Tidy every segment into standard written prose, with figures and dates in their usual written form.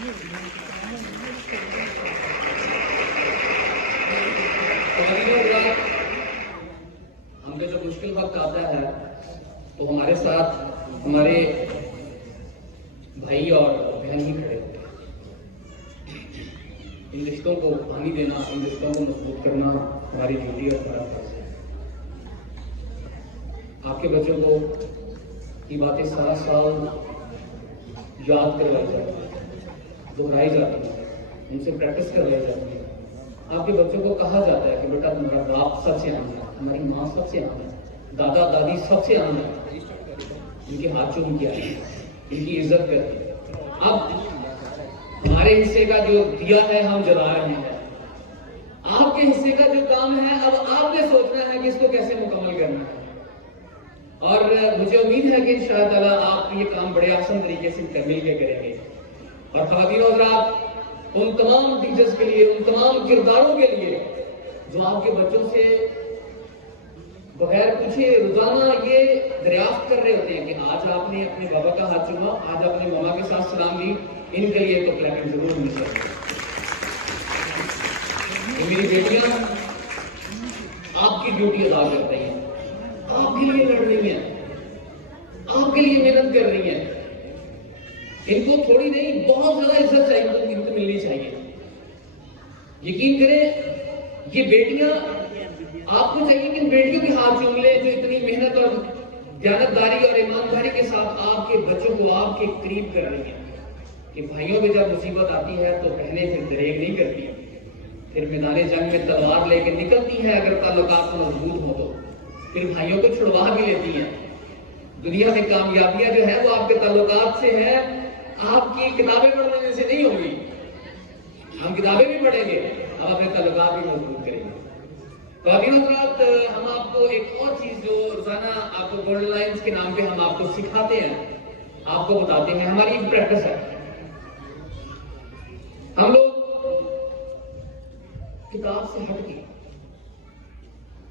हम पे जो मुश्किल वक्त आता है तो हमारे साथ हमारे भाई और बहन ही खड़े होते हैं। इन रिश्तों को पानी देना, इन रिश्तों को मजबूत करना हमारी ड्यूटी और हमारा फर्ज है। आपके बच्चों को ये बातें सारा साल याद करवाई जाती है, दोहराई जाती है, उनसे प्रैक्टिस करवाई जाती है। आपके बच्चों को कहा जाता है कि बेटा तुम्हारा बाप सबसे अहम है, हमारी माँ सबसे अहम है, दादा दादी सबसे अहम है, इनके हाथ चूम किया है, इनकी इज्जत करते हैं। अब हमारे हिस्से का जो दिया है हम जला रहे हैं, आपके हिस्से का जो काम है अब आपने सोचना है कि इसको कैसे मुकम्मल करना है। और मुझे उम्मीद है कि इंशाअल्लाह आप ये काम बड़े आसान तरीके से मिल के करेंगे। और ख़वातीन और हज़रात, उन तमाम टीचर्स के लिए, उन तमाम किरदारों के लिए जो आपके बच्चों से बगैर पूछे रोजाना ये दरियाफ्त कर रहे होते हैं कि आज आपने अपने बाबा का हाथ चूमा, आज आपने मामा के साथ सलाम ली, इनके लिए तो क्लैपिंग जरूर मिल सकती है। मेरी बेटियां आपकी ड्यूटी अदा कर रही हैं, आपके लिए लड़ रही हैं, आपके लिए मेहनत कर रही हैं। इनको थोड़ी नहीं, बहुत ज्यादा इज्जत चाहिए, इनको मिलनी चाहिए। यकीन करें, ये बेटियां, आपको चाहिए कि इन बेटियों के हाथ चूम ले जो इतनी मेहनत और दयानतदारी और ईमानदारी के साथ आपके बच्चों को आपके करीब कर रही है। कि भाइयों में जब मुसीबत आती है तो बहनें फिर दरेग नहीं करती, फिर मैदान जंग में तलवार लेके निकलती है। अगर ताल्लुकात मजबूत हो तो फिर भाइयों को छुड़वा भी लेती हैं। दुनिया में कामयाबियां जो है वो आपके ताल्लुकात से है, आपकी किताबें पढ़ने से नहीं होगी। हम किताबें भी पढ़ेंगे, हम अपने ताल्लुकात भी मजबूत करेंगे। तो अभी हम आपको एक और चीज जो रोजाना आपको गोल्डन लाइन्स के नाम पे हम आपको सिखाते हैं, आपको बताते हैं, हमारी एक प्रैक्टिस है। हम लोग किताब से हट के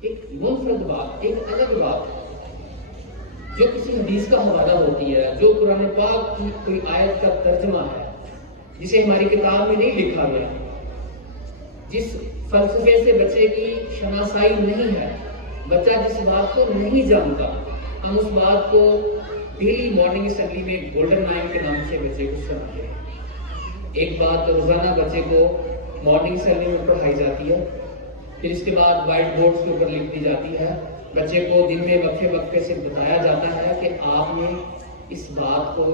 एक मुनफरद बात, एक अलग बात जो किसी हदीस का हवाला होती है, जो कुरान पाक की कोई आयत का तर्जुमा है, जिसे हमारी किताब में नहीं लिखा गया, जिस फलसफे से बच्चे की शनासाई नहीं है, बच्चा जिस बात को नहीं जानता, हम उस बात को डेली मॉर्निंग असेंबली में गोल्डन लाइन के नाम से बच्चे को सुनाते हैं। एक बात रोजाना बच्चे को मॉर्निंग असेंबली में पढ़ाई जाती है, फिर इसके बाद व्हाइट बोर्ड्स के ऊपर लिख दी जाती है। बच्चे को दिन में वक्फे वक्फे से बताया जाता है कि आपने इस बात को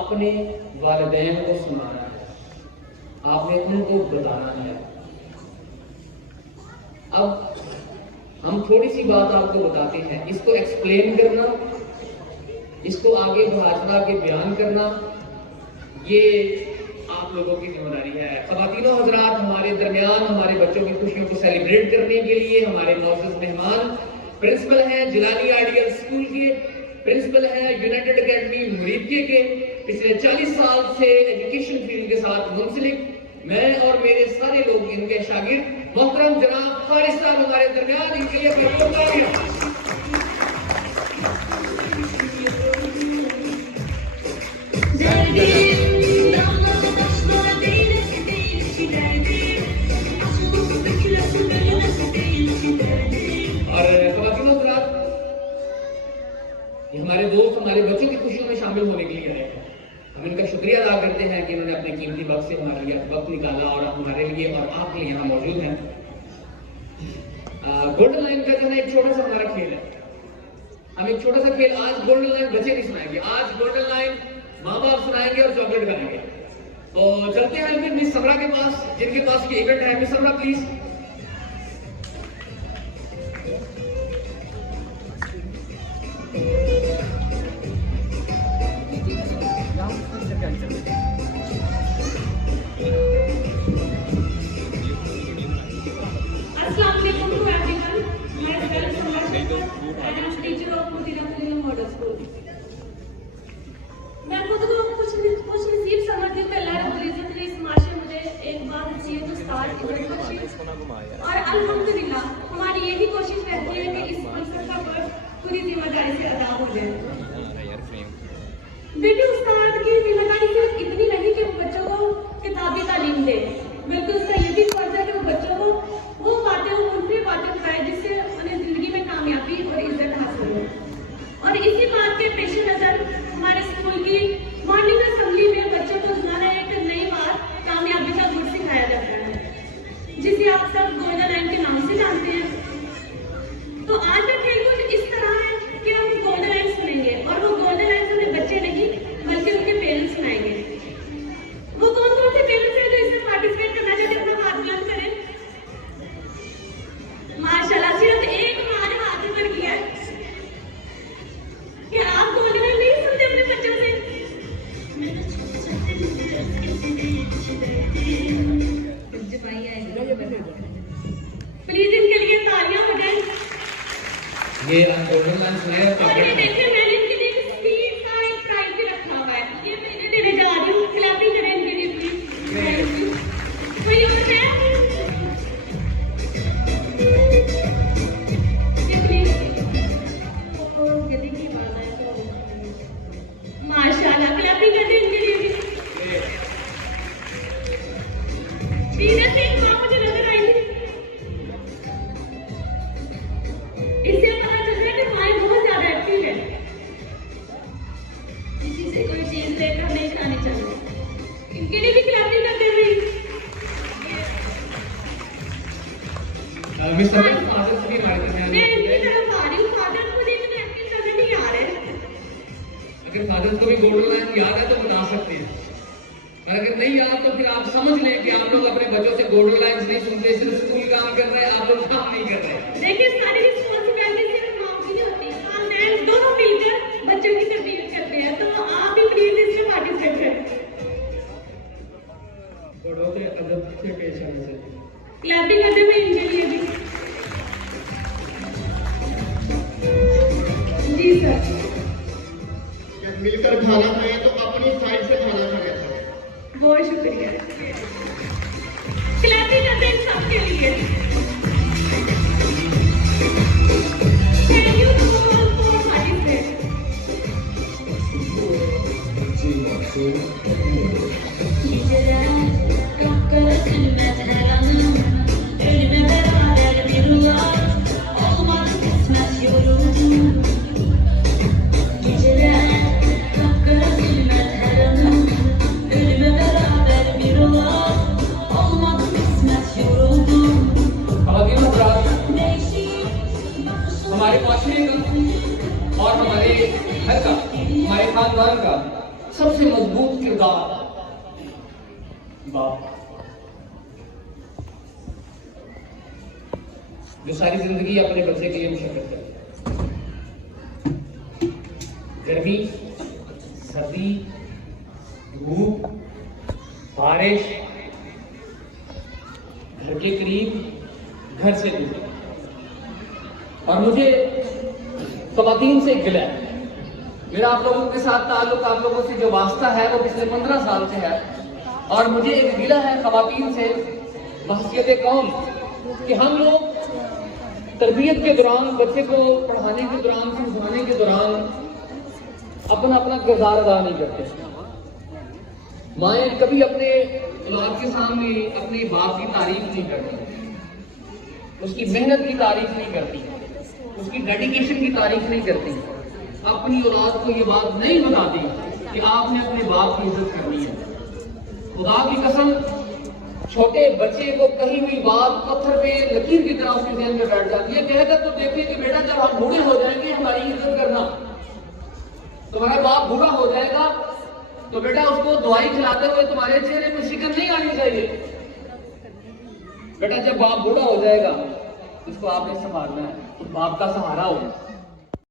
अपने वालिदैन को सुनाना है, आपने उनको बताना है। अब हम थोड़ी सी बात आपको बताते हैं, इसको एक्सप्लेन करना, इसको आगे बढ़ा चढ़ा के बयान करना, ये आप लोगों की जिम्मेदारी है। ख़वातीन और हज़रात, हमारे दरमियान हमारे बच्चों की खुशियों को सेलिब्रेट करने के लिए हमारे मौजूद मेहमान प्रिंसिपल हैं जिलानी आइडियल स्कूल के, प्रिंसिपल हैं यूनाइटेड अकेडमी मुरीदके के, पिछले 40 साल से एजुकेशन फील्ड के साथ मुंसलिक मैं और मेरे सारे लोग इनके शागिर्द, मोहतरम जनाब फारिस साहब हमारे दरमियान, इनके लिए हमारे दोस्त हमारे बच्चों की खुशियों में शामिल होने के लिए आए हैं। हम इनका शुक्रिया अदा करते हैं कि इन्होंने अपने कीमती वक्त से हमारे लिए वक्त निकाला और हमारे लिए और आपके लिए यहाँ मौजूद हैं। गोल्डन लाइन का जो है एक छोटा सा हमारा खेल है। हम एक छोटा सा खेल आज गोल्डन लाइन बच्चे नहीं सुनाएंगे, आज गोल्डन लाइन माँ बाप सुनाएंगे और चॉकलेट खाएंगे। तो चलते हैं फिर मिस समरा के पास, जिनके पास ये इवेंट है। Miss Samra please. और अल्हम्दुलिल्लाह हमारी यही कोशिश रहती है कि इस मकसद का वर्ष पूरी जिम्मेदारी से अदा हो जाए। बेटे उस्ताद की जिम्मेदारी सिर्फ इतनी नहीं कि बच्चों को क्लैपिंग कर दे इनके लिए भी। टीना सिंह मां मुझे नजर आई थी। इससे पता चल रहा है कि माएँ बहुत ज्यादा एक्टिव है। किसी से कोई चीज लेकर नहीं खानी चाहिए। इनके लिए भी क्लैपिंग करते हुए मिस्टर फादर से भी हमारे मैं इनकी तरफ आ रही हूँ। फादर मुझे इतने एक्टिव नजर नहीं आ रहे। अगर फादर को भी गोल्डन लाइन याद है तो बता सकते हैं, और अगर नहीं याद तो फिर आप समझ लें कि आप लोग अपने बच्चों से गोल्डन लाइन्स नहीं सुनते, सिर्फ स्कूल काम कर रहे हैं, आप लोग काम नहीं कर रहे। देखिए सारी रिस्पॉन्सिबिलिटी सिर्फ माँ की नहीं होती, हाँ मैं दोनों मिलकर बच्चों की तरबियत करते हैं। तो आप भी प्लीज इसमें पार्टिसिपेट करें। बड़ों के अदब से पेश आने से क्लैपिंग करते हुए इनके लिए भी। जी सर। जब मिलकर खाना खाएं तो अपनी साइड से खाना खाया जाए। बहुत शुक्रिया। क्लैपिंग करते हैं सबके लिए। Thank you for participate. हमारे माशरे का और हमारे घर का, हमारे खानदान का सबसे मजबूत किरदार बाप, जो सारी जिंदगी अपने बच्चे के लिए मुशक्कत करता है। गर्मी, सर्दी, धूप, बारिश, घर के करीब, घर से दूर। और मुझे ख़वातीन से गिला है। मेरा आप लोगों के साथ ताल्लुक, आप लोगों से जो वास्ता है वो पिछले 15 साल से है, और मुझे एक गिला है ख़वातीन से बहसियत कौम कि हम लोग तरबियत के दौरान, बच्चे को पढ़ाने के दौरान, समझाने के दौरान अपना अपना किरदार अदा नहीं करते। माएँ कभी अपने औलाद के सामने अपने बाप की तारीफ नहीं करती, उसकी मेहनत की तारीफ नहीं करती, उसकी डेडिकेशन की तारीफ नहीं करती, अपनी औलाद को ये बात नहीं बताती कि आपने अपने बाप की इज्जत करनी है। खुदा की कसम, छोटे बच्चे को कही हुई बात पत्थर पे लकीर की तरह उसके ज़हन में बैठ जाती है। कहकर तो देखिए कि बेटा जब हम बूढ़े हो जाएंगे हमारी इज्जत करना, तुम्हारा बाप बूढ़ा हो जाएगा तो बेटा उसको दवाई खिलाते हुए तुम्हारे चेहरे पर शिकन नहीं आनी चाहिए। बेटा जब बाप बूढ़ा हो जाएगा उसको आपने संभालना है, तो बाप का सहारा हो।